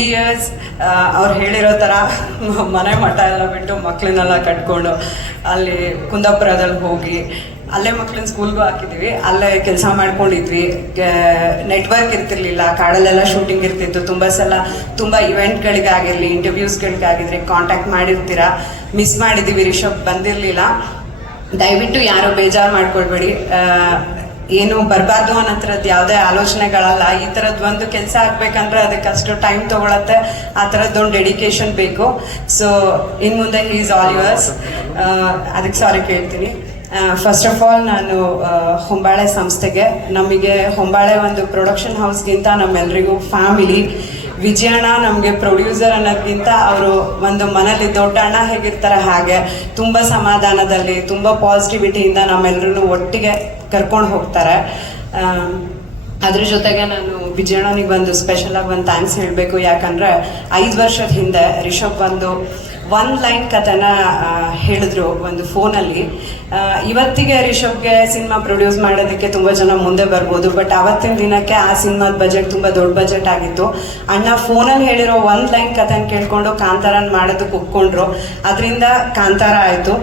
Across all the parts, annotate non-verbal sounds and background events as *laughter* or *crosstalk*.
Three years ಅವ್ರು ಹೇಳಿರೋ ಥರ *laughs* ಮನೆ ಮಠ ಎಲ್ಲ ಬಿಟ್ಟು ಮಕ್ಕಳನ್ನೆಲ್ಲ ಕಟ್ಕೊಂಡು ಅಲ್ಲಿ ಕುಂದಾಪುರದಲ್ಲಿ ಹೋಗಿ ಅಲ್ಲೇ ಮಕ್ಳನ್ನ ಸ್ಕೂಲ್ಗೂ ಹಾಕಿದ್ವಿ. ಅಲ್ಲೇ ಕೆಲಸ ಮಾಡ್ಕೊಂಡಿದ್ವಿ. ನೆಟ್ವರ್ಕ್ ಇರ್ತಿರ್ಲಿಲ್ಲ. ಕಾಡಲ್ಲೆಲ್ಲ ಶೂಟಿಂಗ್ ಇರ್ತಿತ್ತು. ತುಂಬ ಸಲ ತುಂಬ ಇವೆಂಟ್ಗಳಿಗಾಗಿರಲಿ ಇಂಟರ್ವ್ಯೂಸ್ಗಳಿಗಾಗಿದ್ರೆ ಕಾಂಟ್ಯಾಕ್ಟ್ ಮಾಡಿರ್ತೀರ? ಮಿಸ್ ಮಾಡಿದ್ದೀವಿ ರಿಷಬ್ ಬಂದಿರಲಿಲ್ಲ. ದಯವಿಟ್ಟು ಯಾರೋ ಬೇಜಾರು ಮಾಡ್ಕೊಳ್ಬೇಡಿ. ಏನು ಬರಬಾರ್ದು ಅನ್ನೋ ಥರದ್ದು ಯಾವುದೇ ಆಲೋಚನೆಗಳಲ್ಲ. ಈ ಥರದ್ದು ಒಂದು ಕೆಲಸ ಆಗ್ಬೇಕಂದ್ರೆ ಅದಕ್ಕೆ ಅಷ್ಟು ಟೈಮ್ ತಗೊಳತ್ತೆ. ಆ ಥರದ್ದೊಂದು ಡೆಡಿಕೇಶನ್ ಬೇಕು. ಸೊ ಇನ್ ಮುಂದೆ ಈಸ್ ಆಲ್ ಯುವರ್ಸ್ ಅದಕ್ಕೆ ಸಾರಿ ಕೇಳ್ತೀನಿ. ಫಸ್ಟ್ ಆಫ್ ಆಲ್ ನಾನು ಹೊಂಬಾಳೆ ಸಂಸ್ಥೆಗೆ ನಮಗೆ ಹೊಂಬಾಳೆ ಒಂದು ಪ್ರೊಡಕ್ಷನ್ ಹೌಸ್ಗಿಂತ ನಮ್ಮೆಲ್ರಿಗೂ ಫ್ಯಾಮಿಲಿ ವಿಜಯಣ್ಣ ನಮಗೆ ಪ್ರೊಡ್ಯೂಸರ್ ಅನ್ನೋದಕ್ಕಿಂತ ಅವರು ಒಂದು ಮನೇಲಿ ದೊಡ್ಡ ಅಣ್ಣ ಹೇಗಿರ್ತಾರೆ ಹಾಗೆ ತುಂಬ ಸಮಾಧಾನದಲ್ಲಿ, ತುಂಬ ಪಾಸಿಟಿವಿಟಿಯಿಂದ ನಮ್ಮೆಲ್ಲರೂ ಒಟ್ಟಿಗೆ ಕರ್ಕೊಂಡು ಹೋಗ್ತಾರೆ. ಅದ್ರ ಜೊತೆಗೆ ನಾನು ವಿಜಯಣ್ಣನಿಗೆ ಒಂದು ಸ್ಪೆಷಲ್ ಆಗಿ ಒಂದು ಥ್ಯಾಂಕ್ಸ್ ಹೇಳಬೇಕು. ಯಾಕಂದ್ರೆ ಐದು ವರ್ಷದ ಹಿಂದೆ ರಿಷಬ್ ಬಂದು ಒನ್ ಲೈನ್ ಕಥೆನ ಹೇಳಿದ್ರು ಒಂದು ಫೋನಲ್ಲಿ. ಇವತ್ತಿಗೆ ರಿಷಬ್ಗೆ ಸಿನಿಮಾ ಪ್ರೊಡ್ಯೂಸ್ ಮಾಡೋದಕ್ಕೆ ತುಂಬ ಜನ ಮುಂದೆ ಬರ್ಬೋದು ಬಟ್ ಅವತ್ತಿನ ದಿನಕ್ಕೆ ಆ ಸಿನಿಮಾದ ಬಜೆಟ್ ತುಂಬ ದೊಡ್ಡ ಬಜೆಟ್ ಆಗಿತ್ತು. ಅಣ್ಣ ಫೋನಲ್ಲಿ ಹೇಳಿರೋ ಒಂದು ಲೈನ್ ಕಥೆನ ಕೇಳ್ಕೊಂಡು ಕಾಂತಾರನ್ ಮಾಡೋದಕ್ಕೆ ಒಪ್ಕೊಂಡ್ರು ಅದರಿಂದ ಕಾಂತಾರ ಆಯಿತು.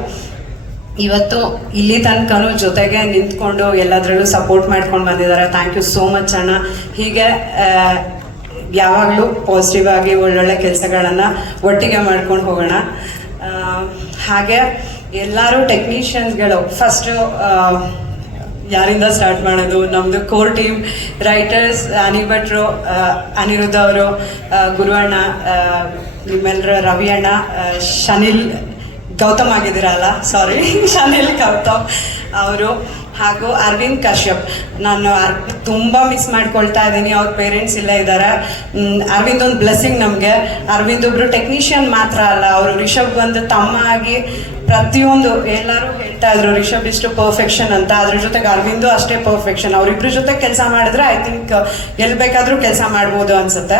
ಇವತ್ತು ಇಲ್ಲಿ ತನಕನೂ ಜೊತೆಗೆ ನಿಂತ್ಕೊಂಡು ಎಲ್ಲದರಲ್ಲೂ ಸಪೋರ್ಟ್ ಮಾಡ್ಕೊಂಡು ಬಂದಿದ್ದಾರೆ. ಥ್ಯಾಂಕ್ ಯು ಸೋ ಮಚ್ ಅಣ್ಣ. ಹೀಗೆ ಯಾವಾಗಲೂ ಪಾಸಿಟಿವ್ ಆಗಿ ಒಳ್ಳೊಳ್ಳೆ ಕೆಲಸಗಳನ್ನು ಒಟ್ಟಿಗೆ ಮಾಡ್ಕೊಂಡು ಹೋಗೋಣ. ಹಾಗೆ ಎಲ್ಲರೂ ಟೆಕ್ನಿಷಿಯನ್ಸ್ಗಳು ಫಸ್ಟು ಯಾರಿಂದ ಸ್ಟಾರ್ಟ್ ಮಾಡೋದು? ನಮ್ಮದು ಕೋರ್ ಟೀಮ್ ರೈಟರ್ಸ್ ಅನಿ ಭಟ್ರು ಅನಿರುದ್ಧ ಅವರು ಗುರುವಣ್ಣ ನಿಮ್ಮೆಲ್ಲರ ರವಿ ಅಣ್ಣ ಶನಿಲ್ ಗೌತಮ್ ಆಗಿದ್ದೀರಲ್ಲ ಸಾರಿ *laughs* ಶನಿಲ್ ಗೌತಮ್ ಅವರು. ಹಾಗೂ ಅರವಿಂದ್ ಕಶ್ಯಪ್. ನಾನು ತುಂಬ ಮಿಸ್ ಮಾಡ್ಕೊಳ್ತಾ ಇದ್ದೀನಿ. ಅವ್ರ ಪೇರೆಂಟ್ಸ್ ಇಲ್ಲೇ ಇದ್ದಾರೆ ಅರವಿಂದ್ ಒಂದು ಬ್ಲೆಸ್ಸಿಂಗ್ ನಮಗೆ. ಅರವಿಂದ್ ಒಬ್ರು ಟೆಕ್ನಿಷಿಯನ್ ಮಾತ್ರ ಅಲ್ಲ. ಅವರು ರಿಷಬ್ ಒಂದು ತಮ್ಮ ಆಗಿ ಪ್ರತಿಯೊಂದು ಎಲ್ಲರೂ ಹೇಳ್ತಾ ಇದ್ರು, ರಿಷಬ್ ಇಷ್ಟು ಪರ್ಫೆಕ್ಷನ್ ಅಂತ. ಅದ್ರ ಜೊತೆಗೆ ಅರವಿಂದು ಅಷ್ಟೇ ಪರ್ಫೆಕ್ಷನ್ ಅವರಿಬ್ರ ಜೊತೆ ಕೆಲಸ ಮಾಡಿದ್ರೆ ಐ ಥಿಂಕ್ ಎಲ್ಲಿ ಬೇಕಾದರೂ ಕೆಲಸ ಮಾಡ್ಬೋದು ಅನ್ಸುತ್ತೆ.